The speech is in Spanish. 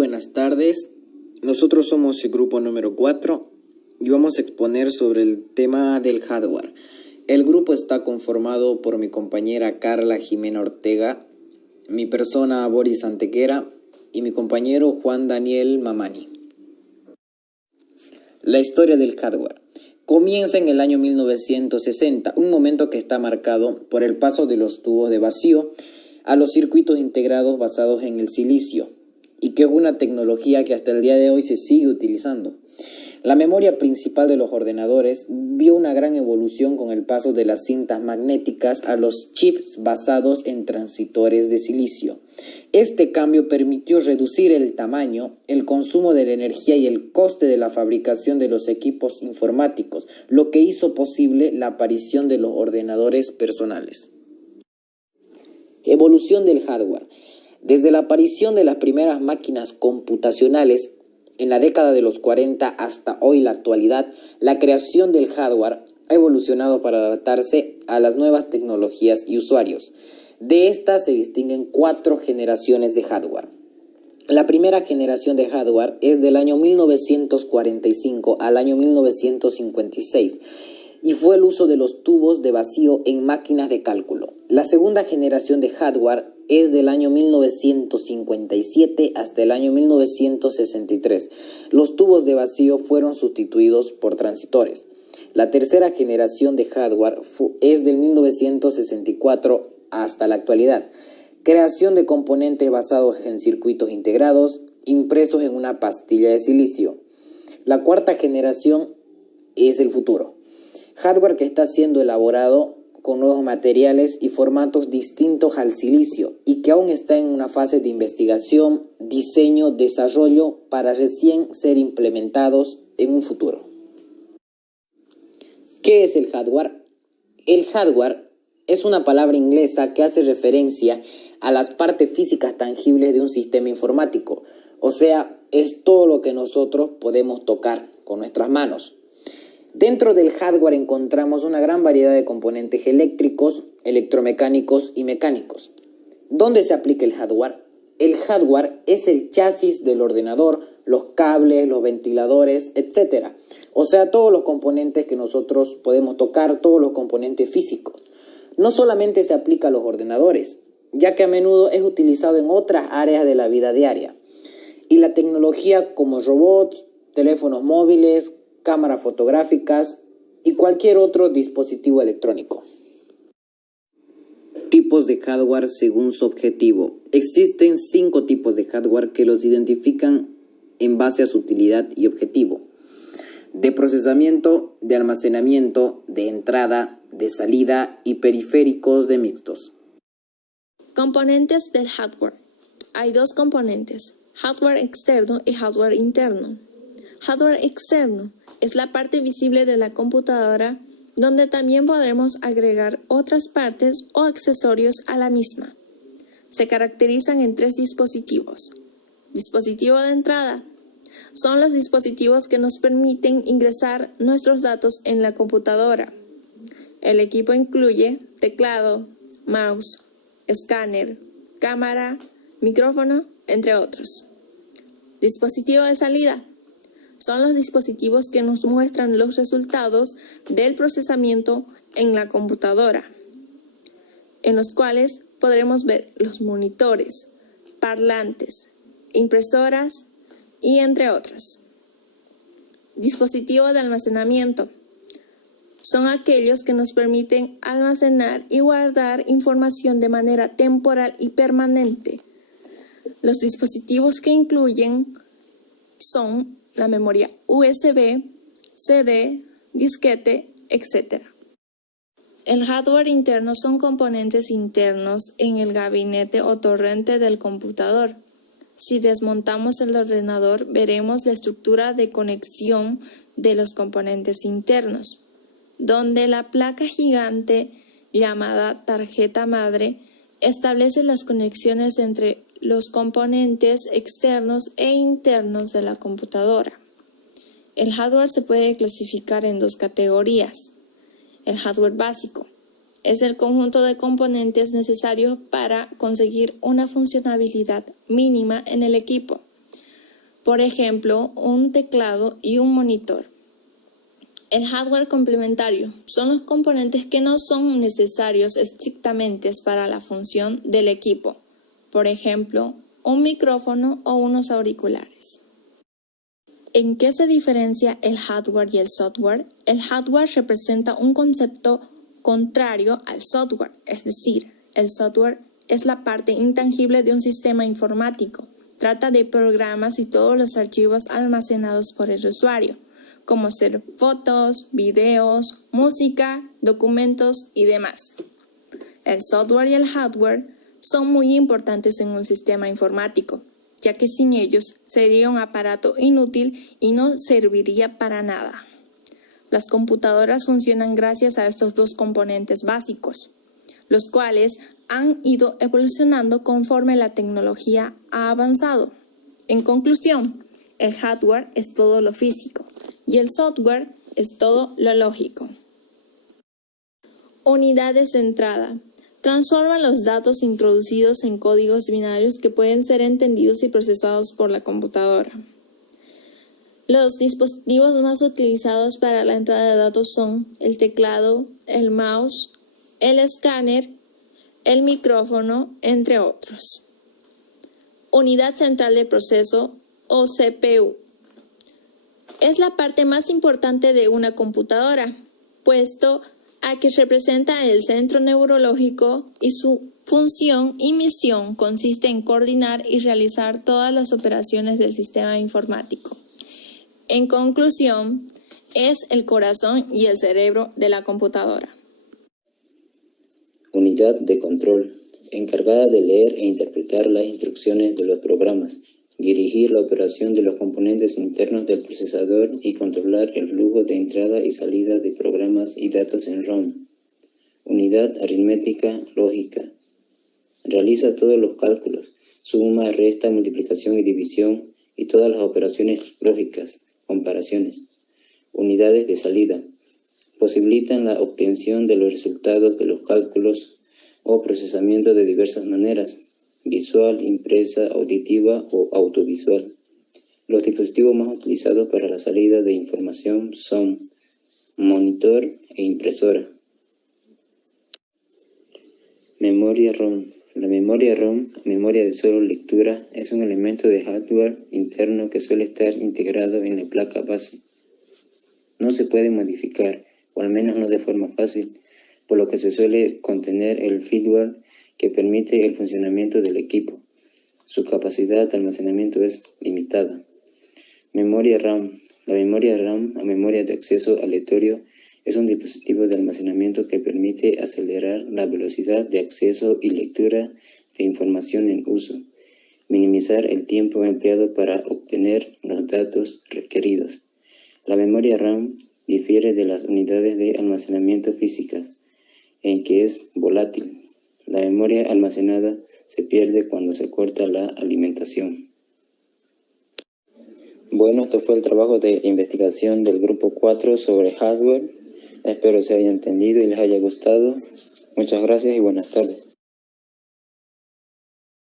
buenas tardes. Nosotros somos el grupo número 4 y vamos a exponer sobre el tema del hardware. El grupo está conformado por mi compañera Carla Jimena Ortega, mi persona Boris Antequera y mi compañero Juan Daniel Mamani. La historia del hardware comienza en el año 1960, un momento que está marcado por el paso de los tubos de vacío a los circuitos integrados basados en el silicio, y que es una tecnología que hasta el día de hoy se sigue utilizando. La memoria principal de los ordenadores vio una gran evolución con el paso de las cintas magnéticas a los chips basados en transistores de silicio. Este cambio permitió reducir el tamaño, el consumo de la energía y el coste de la fabricación de los equipos informáticos, lo que hizo posible la aparición de los ordenadores personales. Evolución del hardware. Desde la aparición de las primeras máquinas computacionales en la década de los 40 hasta hoy la actualidad, la creación del hardware ha evolucionado para adaptarse a las nuevas tecnologías y usuarios. De estas se distinguen 4 generaciones de hardware. La primera generación de hardware es del año 1945 al año 1956 y fue el uso de los tubos de vacío en máquinas de cálculo. La segunda generación de hardware es del año 1957 hasta el año 1963. Los tubos de vacío fueron sustituidos por transistores. La tercera generación de hardware es del 1964 hasta la actualidad. Creación de componentes basados en circuitos integrados, impresos en una pastilla de silicio. La cuarta generación es el futuro. Hardware que está siendo elaborado con nuevos materiales y formatos distintos al silicio y que aún está en una fase de investigación, diseño, desarrollo para recién ser implementados en un futuro. ¿Qué es el hardware? El hardware es una palabra inglesa que hace referencia a las partes físicas tangibles de un sistema informático, o sea, es todo lo que nosotros podemos tocar con nuestras manos. Dentro del hardware encontramos una gran variedad de componentes eléctricos, electromecánicos y mecánicos. ¿Dónde se aplica el hardware? El hardware es el chasis del ordenador, los cables, los ventiladores, etc. O sea, todos los componentes que nosotros podemos tocar, todos los componentes físicos. No solamente se aplica a los ordenadores, ya que a menudo es utilizado en otras áreas de la vida diaria. Y la tecnología como robots, teléfonos móviles, cámaras fotográficas y cualquier otro dispositivo electrónico. Tipos de hardware según su objetivo. Existen 5 tipos de hardware que los identifican en base a su utilidad y objetivo. De procesamiento, de almacenamiento, de entrada, de salida y periféricos de mixtos. Componentes del hardware. Hay 2 componentes, hardware externo y hardware interno. Hardware externo es la parte visible de la computadora donde también podremos agregar otras partes o accesorios a la misma. Se caracterizan en 3 dispositivos. Dispositivo de entrada. Son los dispositivos que nos permiten ingresar nuestros datos en la computadora. El equipo incluye teclado, mouse, escáner, cámara, micrófono, entre otros. Dispositivo de salida. Son los dispositivos que nos muestran los resultados del procesamiento en la computadora, en los cuales podremos ver los monitores, parlantes, impresoras y entre otras. Dispositivo de almacenamiento. Son aquellos que nos permiten almacenar y guardar información de manera temporal y permanente. Los dispositivos que incluyen son la memoria USB, CD, disquete, etc. El hardware interno son componentes internos en el gabinete o torrente del computador. Si desmontamos el ordenador, veremos la estructura de conexión de los componentes internos, donde la placa gigante llamada tarjeta madre establece las conexiones entre los componentes externos e internos de la computadora. El hardware se puede clasificar en 2 categorías. El hardware básico es el conjunto de componentes necesarios para conseguir una funcionalidad mínima en el equipo. Por ejemplo, un teclado y un monitor. El hardware complementario son los componentes que no son necesarios estrictamente para la función del equipo. Por ejemplo, un micrófono o unos auriculares. ¿En qué se diferencia el hardware y el software? El hardware representa un concepto contrario al software, es decir, el software es la parte intangible de un sistema informático. Trata de programas y todos los archivos almacenados por el usuario, como ser fotos, videos, música, documentos y demás. El software y el hardware son muy importantes en un sistema informático, ya que sin ellos sería un aparato inútil y no serviría para nada. Las computadoras funcionan gracias a estos dos componentes básicos, los cuales han ido evolucionando conforme la tecnología ha avanzado. En conclusión, el hardware es todo lo físico y el software es todo lo lógico. Unidades de entrada. Transforman los datos introducidos en códigos binarios que pueden ser entendidos y procesados por la computadora. Los dispositivos más utilizados para la entrada de datos son el teclado, el mouse, el escáner, el micrófono, entre otros. Unidad central de proceso o CPU. Es la parte más importante de una computadora, puesto a que representa el centro neurológico y su función y misión consiste en coordinar y realizar todas las operaciones del sistema informático. En conclusión, es el corazón y el cerebro de la computadora. Unidad de control, encargada de leer e interpretar las instrucciones de los programas, dirigir la operación de los componentes internos del procesador y controlar el flujo de entrada y salida de programas y datos en ROM. Unidad aritmética lógica. Realiza todos los cálculos, suma, resta, multiplicación y división y todas las operaciones lógicas, comparaciones. Unidades de salida. Posibilitan la obtención de los resultados de los cálculos o procesamiento de diversas maneras, visual, impresa, auditiva o audiovisual. Los dispositivos más utilizados para la salida de información son monitor e impresora. Memoria ROM. La memoria ROM, memoria de solo lectura, es un elemento de hardware interno que suele estar integrado en la placa base. No se puede modificar, o al menos no de forma fácil, por lo que se suele contener el firmware que permite el funcionamiento del equipo. Su capacidad de almacenamiento es limitada. Memoria RAM. La memoria RAM, o memoria de acceso aleatorio, es un dispositivo de almacenamiento que permite acelerar la velocidad de acceso y lectura de información en uso, minimizar el tiempo empleado para obtener los datos requeridos. La memoria RAM difiere de las unidades de almacenamiento físicas, en que es volátil. La memoria almacenada se pierde cuando se corta la alimentación. Bueno, esto fue el trabajo de investigación del grupo 4 sobre hardware. Espero se haya entendido y les haya gustado. Muchas gracias y buenas tardes.